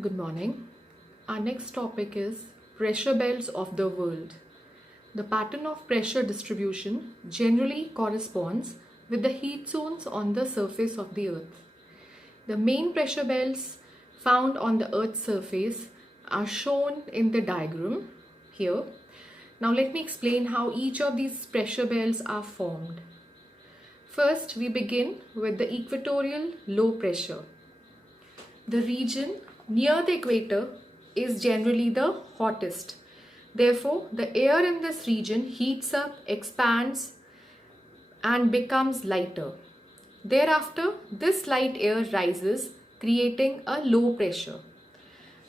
Good morning. Our next topic is pressure belts of the world. The pattern of pressure distribution generally corresponds with the heat zones on the surface of the earth. The main pressure belts found on the earth's surface are shown in the diagram here. Now let me explain how each of these pressure belts are formed. First, we begin with the equatorial low pressure. The region near the equator is generally the hottest. Therefore, the air in this region heats up, expands, and becomes lighter. Thereafter, this light air rises, creating a low pressure.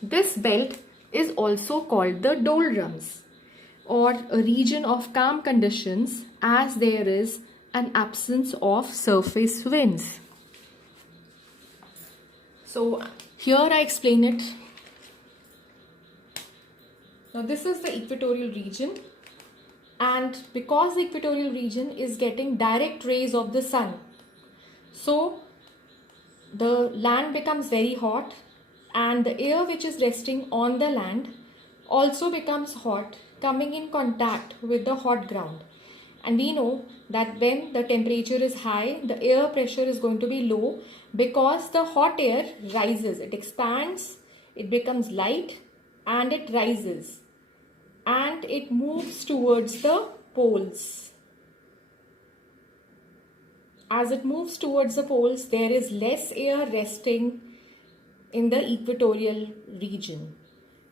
This belt is also called the doldrums, or a region of calm conditions, as there is an absence of surface winds. So here I explain it. Now this is the equatorial region, and because the equatorial region is getting direct rays of the sun, so the land becomes very hot and the air which is resting on the land also becomes hot, coming in contact with the hot ground. And we know that when the temperature is high, the air pressure is going to be low because the hot air rises. It expands, it becomes light, and it rises. And it moves towards the poles. As it moves towards the poles, there is less air resting in the equatorial region.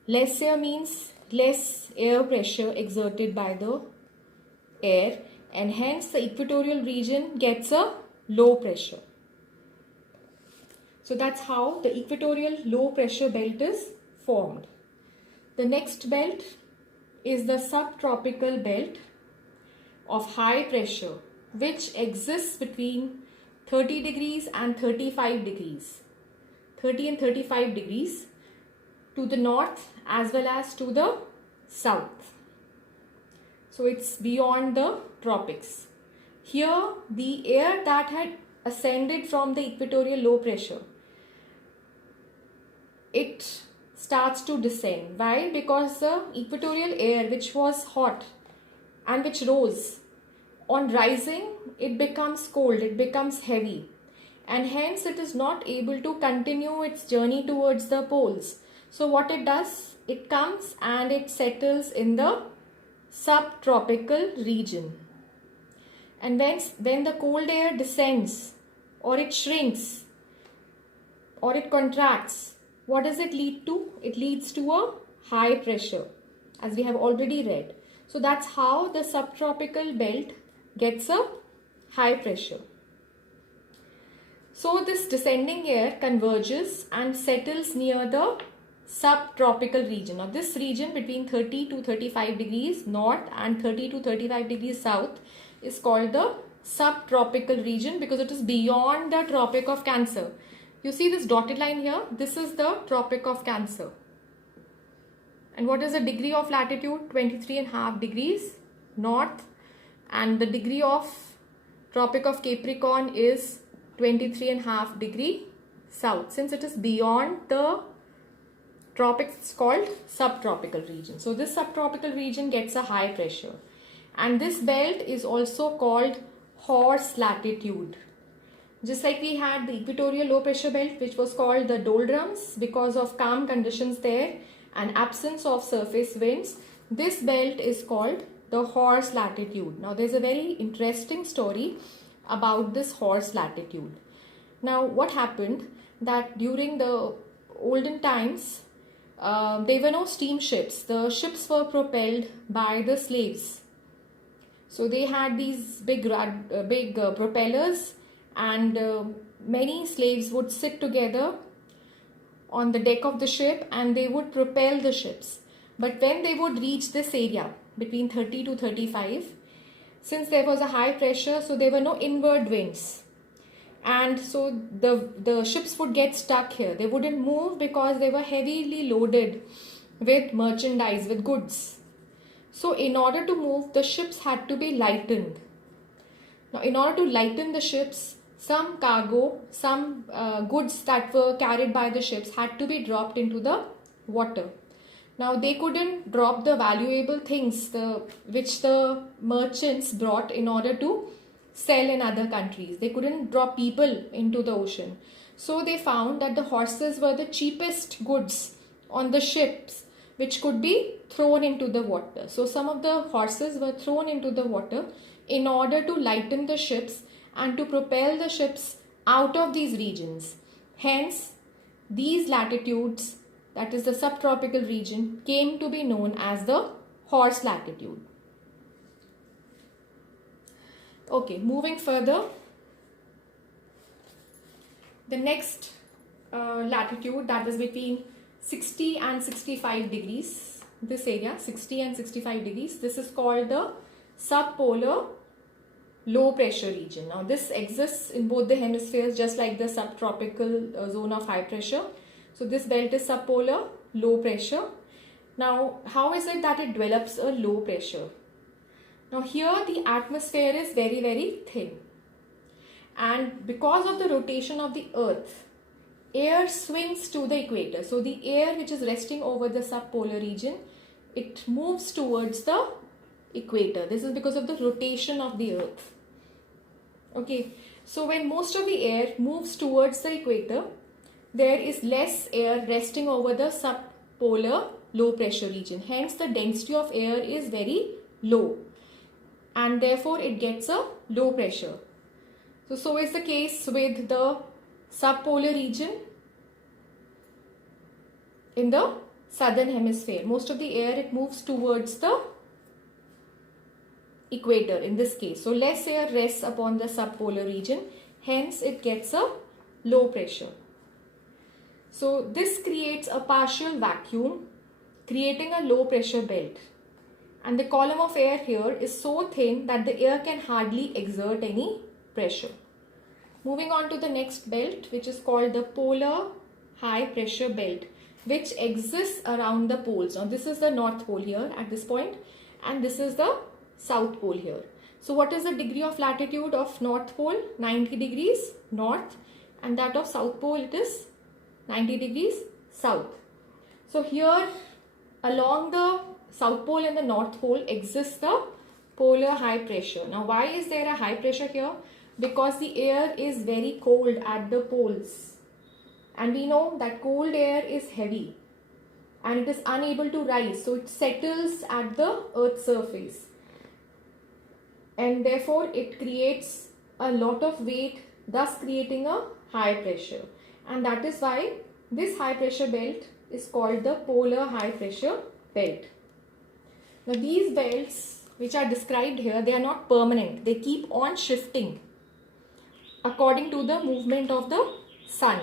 Less air means less air pressure exerted by the air, and hence the equatorial region gets a low pressure. So that's how the equatorial low pressure belt is formed. The next belt is the subtropical belt of high pressure, which exists between 30 degrees and 35 degrees. 30 and 35 degrees to the north as well as to the south. So it's beyond the tropics. Here the air that had ascended from the equatorial low pressure, it starts to descend. Why? Because the equatorial air which was hot and which rose, on rising it becomes cold, it becomes heavy, and hence it is not able to continue its journey towards the poles. So what it does, it comes and it settles in the subtropical region. And when the cold air descends, or it shrinks, or it contracts, what does it lead to? It leads to a high pressure, as we have already read. So that's how the subtropical belt gets a high pressure. So this descending air converges and settles near the subtropical region. Now this region between 30 to 35 degrees north and 30 to 35 degrees south is called the subtropical region because it is beyond the Tropic of Cancer. You see this dotted line here? This is the Tropic of Cancer. And what is the degree of latitude? 23.5 degrees north, and the degree of Tropic of Capricorn is 23.5 degree south. Since it is beyond the tropics, it's called subtropical region. So this subtropical region gets a high pressure, and this belt is also called horse latitude. Just like we had the equatorial low pressure belt, which was called the doldrums because of calm conditions there and absence of surface winds, this belt is called the horse latitude. Now there's a very interesting story about this horse latitude. Now what happened, that during the olden times, there were no steamships. The ships were propelled by the slaves. So they had these big propellers, and many slaves would sit together on the deck of the ship and they would propel the ships. But when they would reach this area between 30 to 35, since there was a high pressure, so there were no inward winds. And so the ships would get stuck here. They wouldn't move because they were heavily loaded with merchandise, with goods. So in order to move, the ships had to be lightened. Now in order to lighten the ships, some cargo, some goods that were carried by the ships had to be dropped into the water. Now they couldn't drop the valuable things which the merchants brought in order to sell in other countries. They couldn't drop people into the ocean. So they found that the horses were the cheapest goods on the ships which could be thrown into the water. So some of the horses were thrown into the water in order to lighten the ships and to propel the ships out of these regions. Hence, these latitudes, that is the subtropical region, came to be known as the horse latitude. Okay, moving further, the next latitude, that is between 60 and 65 degrees, this area 60 and 65 degrees, this is called the subpolar low pressure region. Now this exists in both the hemispheres just like the subtropical zone of high pressure. So this belt is subpolar low pressure. Now how is it that it develops a low pressure? Now here the atmosphere is very, very thin, and because of the rotation of the earth, air swings to the equator. So the air which is resting over the subpolar region, it moves towards the equator. This is because of the rotation of the earth. Okay, so when most of the air moves towards the equator, there is less air resting over the subpolar low pressure region. Hence the density of air is very low, and therefore it gets a low pressure. So is the case with the subpolar region in the southern hemisphere. Most of the air, it moves towards the equator in this case. So less air rests upon the subpolar region, hence it gets a low pressure. So this creates a partial vacuum, creating a low pressure belt. And the column of air here is so thin that the air can hardly exert any pressure. Moving on to the next belt, which is called the polar high pressure belt, which exists around the poles. Now this is the North Pole here at this point, and this is the South Pole here. So what is the degree of latitude of North Pole? 90 degrees north, and that of South Pole, it is 90 degrees south. So here along the South Pole and the North Pole exists the polar high pressure. Now why is there a high pressure here? Because the air is very cold at the poles, and we know that cold air is heavy and it is unable to rise, so it settles at the earth's surface, and therefore it creates a lot of weight, thus creating a high pressure. And that is why this high pressure belt is called the polar high pressure belt. Now these belts which are described here, they are not permanent. They keep on shifting according to the movement of the sun.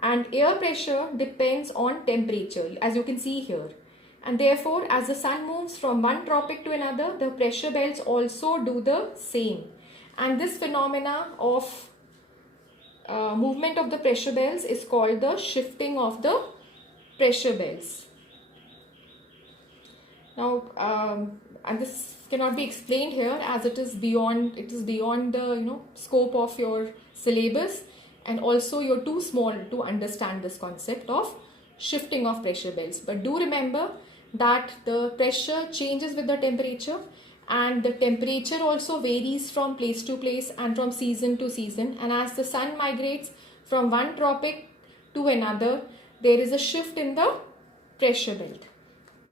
And air pressure depends on temperature, as you can see here. And therefore, as the sun moves from one tropic to another, the pressure belts also do the same. And this phenomena of movement of the pressure belts is called the shifting of the pressure belts. Now, and this cannot be explained here as it is beyond the scope of your syllabus, and also you're too small to understand this concept of shifting of pressure belts. But do remember that the pressure changes with the temperature, and the temperature also varies from place to place and from season to season. And as the sun migrates from one tropic to another, there is a shift in the pressure belt.